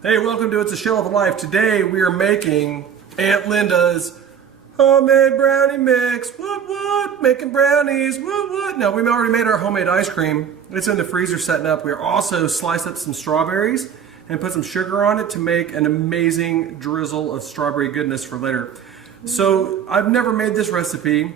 Hey, welcome to It's a Shell of Life. Today we are making Aunt Linda's homemade brownie mix. What? Making brownies. What? Now, we already made our homemade ice cream. It's in the freezer setting up. We also sliced up some strawberries and put some sugar on it to make an amazing drizzle of strawberry goodness for later. So, I've never made this recipe.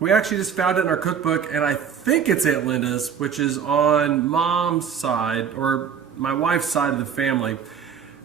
We actually just found it in our cookbook, and I think it's Aunt Linda's, which is on Mom's side, or my wife's side of the family.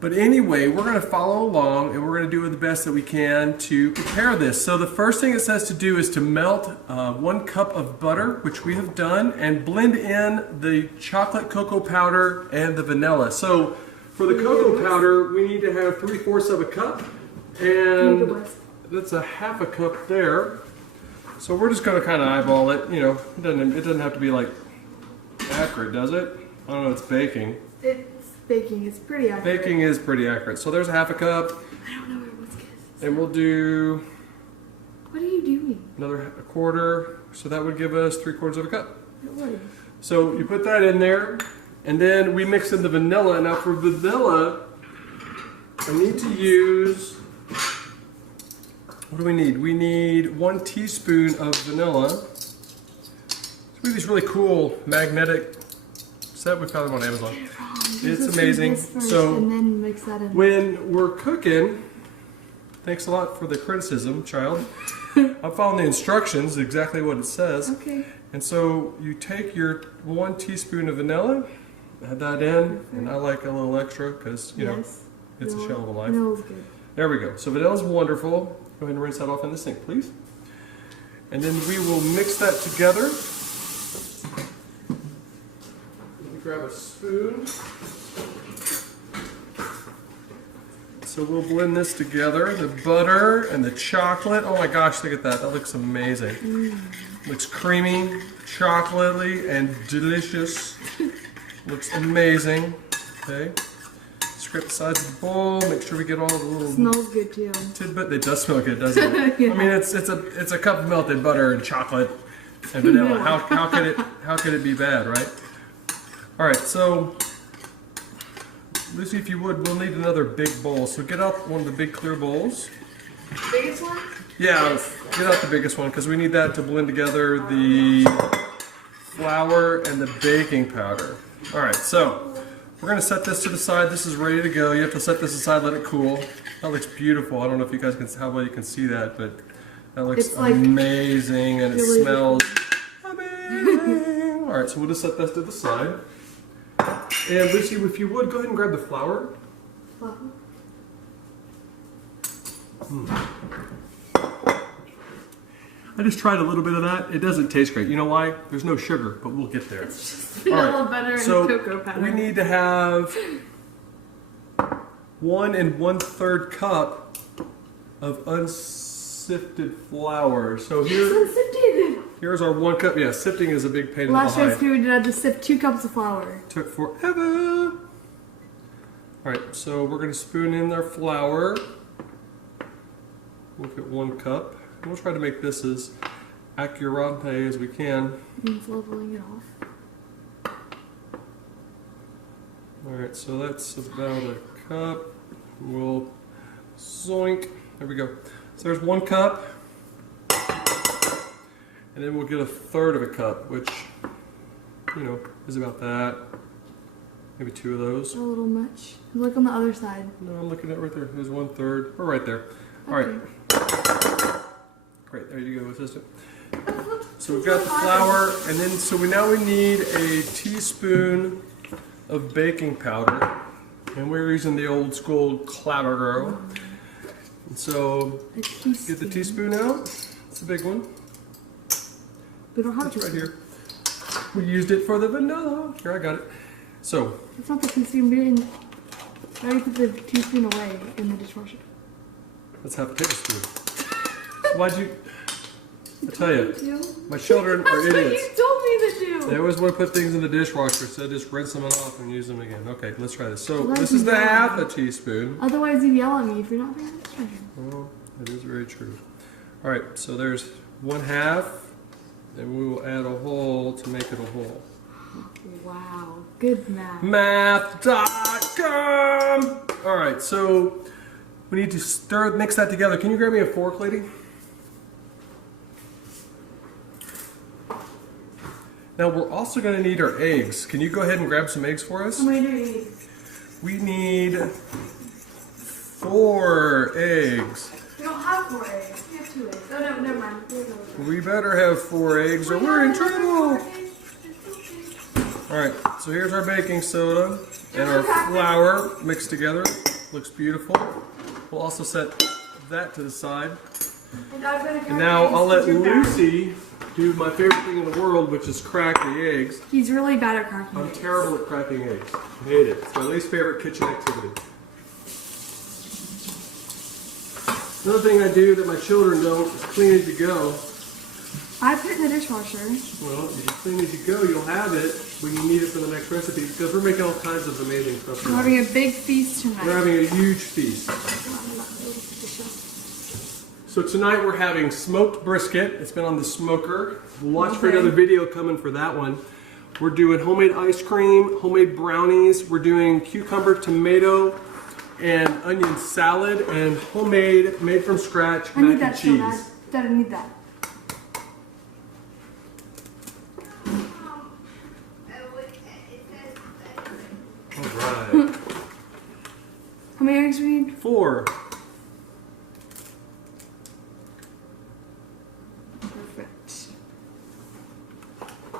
But anyway, we're going to follow along and we're going to do the best that we can to prepare this. So the first thing it says to do is to melt 1 cup of butter, which we have done, and blend in the chocolate cocoa powder and the vanilla. So for the cocoa powder, we need to have 3/4 of a cup, and that's a half a cup there. So we're just going to kind of eyeball it. You know, it doesn't have to be like accurate, does it? I don't know, it's baking. It's baking. It's pretty accurate. Baking is pretty accurate. So there's a half a cup. I don't know what's good. And we'll do... What are you doing? Another 1/4. So that would give us 3/4 of a cup. It would. So you put that in there. And then we mix in the vanilla. Now for vanilla, I need to use... What do we need? We need 1 teaspoon of vanilla. So we have these really cool magnetic set. We found them on Amazon. It's amazing. So and then mix that in. When we're cooking, thanks a lot for the criticism, child. I'm following the instructions, exactly what it says. Okay. And so you take your 1 teaspoon of vanilla, add that in, and I like a little extra because, you know, it's a shell of a life. Vanilla's good. There we go. So vanilla's wonderful. Go ahead and rinse that off in the sink, please. And then we will mix that together. Let me grab a spoon. So we'll blend this together, the butter and the chocolate. Oh my gosh, look at that. That looks amazing. Looks creamy, chocolatey, and delicious. Looks amazing. Okay. Scrape the sides of the bowl, make sure we get all the little... Smells good too. Tidbit. It does smell good, doesn't it? Yeah. I mean, it's a cup of melted butter and chocolate and vanilla. How could it be bad, right? All right, so Lucy, if you would, we'll need another big bowl. So get out one of the big clear bowls. Biggest one? Yeah, get out the biggest one because we need that to blend together the flour and the baking powder. All right, so we're going to set this to the side. This is ready to go. You have to set this aside, let it cool. That looks beautiful. I don't know if you guys can, how well you can see that, but that looks amazing, and it smells amazing. All right, so we'll just set this to the side. And Lucy, if you would, go ahead and grab the flour. Flour? I just tried a little bit of that. It doesn't taste great. You know why? There's no sugar, but we'll get there. It's just vanilla, butter, and cocoa powder. We need to have 1 1/3 cup of unsifted flour. So here's our 1 cup. Yeah, sifting is a big pain in the Last behind. recipe we did had to sift 2 cups of flour. Took forever. All right, so we're going to spoon in our flour. Look at 1 cup. We'll try to make this as accurate as we can. Means leveling it off. Alright, so that's about a cup. We'll zoink. There we go. So there's 1 cup. And then we'll get 1/3 of a cup, which, you know, is about that. Maybe 2 of those. A little much. Look on the other side. No, I'm looking at right there. There's 1/3. We're right there. Alright. Great, there you go, assistant. So we've got the flour, and then now we need a teaspoon of baking powder, and we're using the old school clatter girl. And so get the teaspoon out. It's a big one. We don't have it's right here. We used it for the vanilla. Here, I got it. So it's not the teaspoon. I already put the teaspoon away in the dishwasher. that's half a tablespoon. Why'd you? I tell you, my children are idiots. That's what you told me to do. They always want to put things in the dishwasher, so just rinse them off and use them again. Okay, let's try this. So this is the half a teaspoon. Otherwise, you'd yell at me if you're not paying attention. Oh, that is very true. All right, so there's 1/2, and we will add a whole to make it a whole. Wow, good math. Math.com. All right, so we need to mix that together. Can you grab me a fork, lady? Now we're also going to need our eggs. Can you go ahead and grab some eggs for us? How many do you need? We need 4 eggs. We don't have 4 eggs. We have 2 eggs. Oh no, never mind. We better have 4 eggs or we're in trouble. All right, so here's our baking soda and our flour mixed together. Looks beautiful. We'll also set that to the side. And now I'll let Lucy do my favorite thing in the world, which is crack the eggs. He's really bad at cracking I'm eggs. terrible at cracking eggs. I hate it. It's my least favorite kitchen activity. Another thing I do that my children don't is clean as you go. I put it in the dishwasher. Well, if you clean as you go, you'll have it when you need it for the next recipe, because we're making all kinds of amazing stuff. We're having a big feast tonight. We're having a huge feast. So tonight we're having smoked brisket. It's been on the smoker. We'll watch for another video coming for that one. We're doing homemade ice cream, homemade brownies. We're doing cucumber, tomato, and onion salad, and homemade, made from scratch, I need mac that and so cheese. bad. Dad, I need that. All right. How many eggs do we need? 4. Perfect.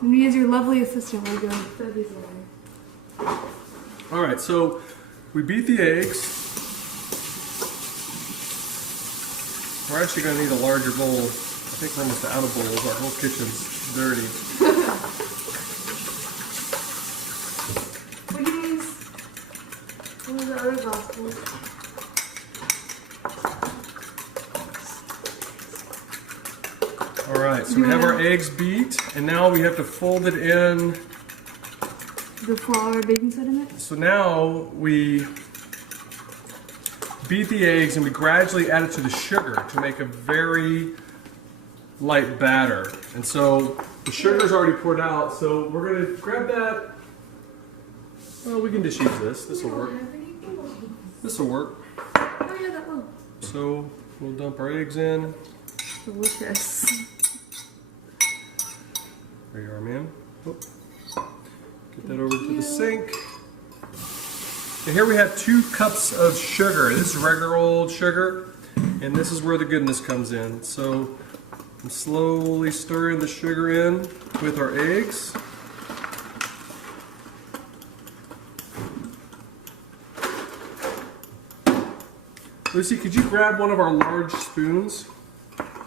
And me as your lovely assistant will go and throw these away. All right, so we beat the eggs. We're actually going to need a larger bowl. I think we're almost out of bowls. Our whole kitchen's dirty. We can use one of the other glass bowls. All right, so we have our eggs beat, and now we have to fold it in. The flour baking soda mix? So now we beat the eggs and we gradually add it to the sugar to make a very light batter. And so the sugar's already poured out, so we're going to grab that. Well, we can just use this. This will work. This will work. Oh yeah, that will. So we'll dump our eggs in. Delicious. There you are, man. Whoop. Get that over to the sink. And here we have 2 cups of sugar. This is regular old sugar, and this is where the goodness comes in. So I'm slowly stirring the sugar in with our eggs. Lucy, could you grab one of our large spoons?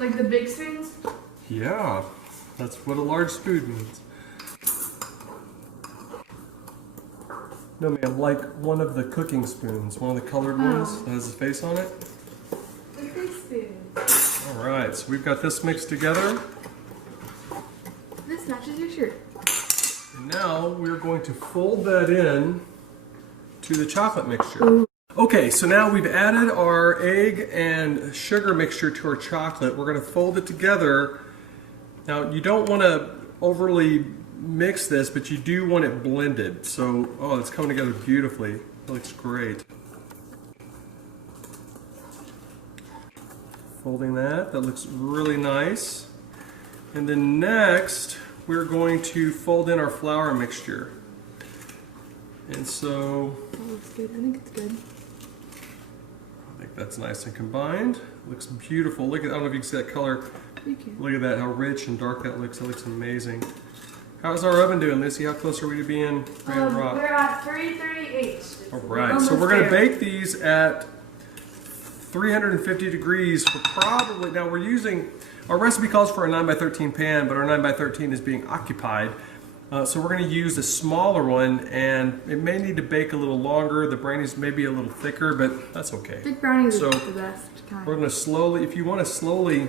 Like the big spoons? Yeah, that's what a large spoon means. No, ma'am, like one of the cooking spoons, one of the colored ones that has a face on it. The big spoon. All right, so we've got this mixed together. This matches your shirt. And now we're going to fold that in to the chocolate mixture. Ooh. Okay, so now we've added our egg and sugar mixture to our chocolate. We're going to fold it together. Now, you don't want to overly mix this, but you do want it blended. So, oh, it's coming together beautifully. It looks great. Folding that looks really nice. And then next, we're going to fold in our flour mixture. And so, That looks good. I think it's good. I think that's nice and combined. Looks beautiful. Look at, I don't know if you can see that color. You can. Look at that, how rich and dark that looks. That looks amazing. How's our oven doing, Lucy? How close are we to being ready to rock? We're at 338. All right, so we're going to bake these at 350 degrees for probably, now we're using, our recipe calls for a 9x13 pan, but our 9x13 is being occupied. So we're going to use a smaller one, and it may need to bake a little longer. The brownies may be a little thicker, but that's okay. Thick brownies So, are the best kind. We're going to slowly, if you want to slowly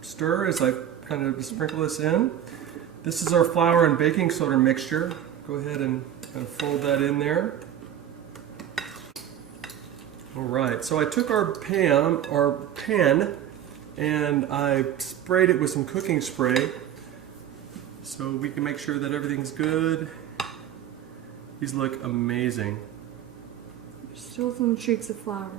stir as I kind of sprinkle this in. This is our flour and baking soda mixture. Go ahead and kind of fold that in there. All right, so I took our pan, and I sprayed it with some cooking spray so we can make sure that everything's good. These look amazing. Still some streaks of flour.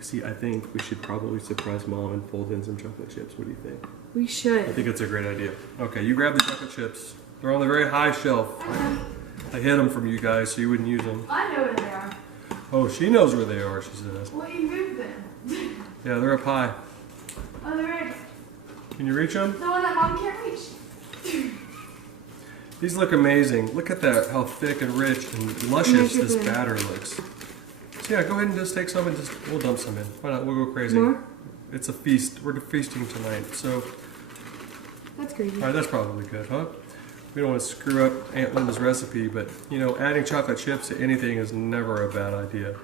See, I think we should probably surprise Mom and fold in some chocolate chips. What do you think? We should. I think it's a great idea. Okay, you grab the chocolate chips. They're on the very high shelf. I hid them from you guys so you wouldn't use them. I know where they are. Oh, she knows where they are, she says. Well, you moved them. Yeah, they're up high. Oh, they're right. Can you reach them? The one that Mom can't reach. These look amazing. Look at that, how thick and rich and luscious this batter looks. So yeah, go ahead and just take some and we'll dump some in. Why not? We'll go crazy. More? It's a feast. We're feasting tonight, so. That's crazy. All right, that's probably good, huh? We don't want to screw up Aunt Linda's recipe, but you know, adding chocolate chips to anything is never a bad idea.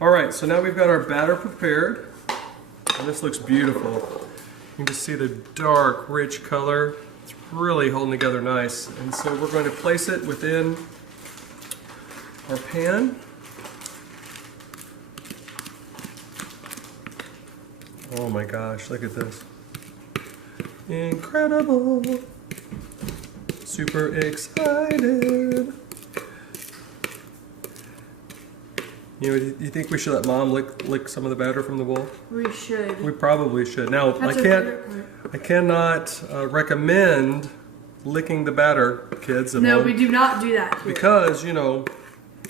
All right, so now we've got our batter prepared, and this looks beautiful. You can just see the dark, rich color. It's really holding together nice. And so we're going to place it within our pan. Oh my gosh, look at this. Incredible. Super excited. You know, do you think we should let Mom lick some of the batter from the bowl? We should. We probably should. Now, That's I cannot recommend licking the batter, kids. At No, home, we do not do that here. because, you know,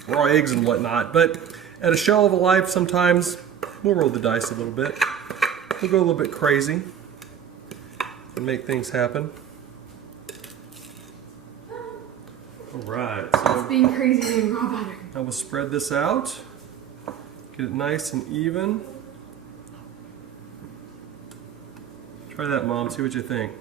raw eggs and whatnot. But at a show of a life, sometimes we'll roll the dice a little bit. We'll go a little bit crazy and make things happen. All right, so It's being crazy and raw butter. I will spread this out, get it nice and even. Try that, Mom, see what you think.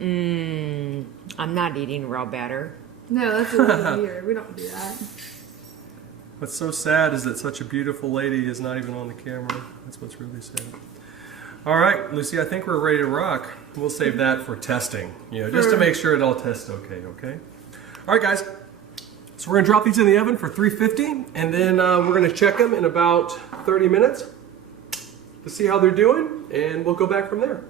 I'm not eating raw batter. No, that's illegal here. We don't do that. What's so sad is that such a beautiful lady is not even on the camera. That's what's really sad. All right, Lucy, I think we're ready to rock. We'll save that for testing, you know, just to make sure it all tests okay? All right, guys. So we're gonna drop these in the oven for 350, and then we're gonna check them in about 30 minutes to see how they're doing, and we'll go back from there.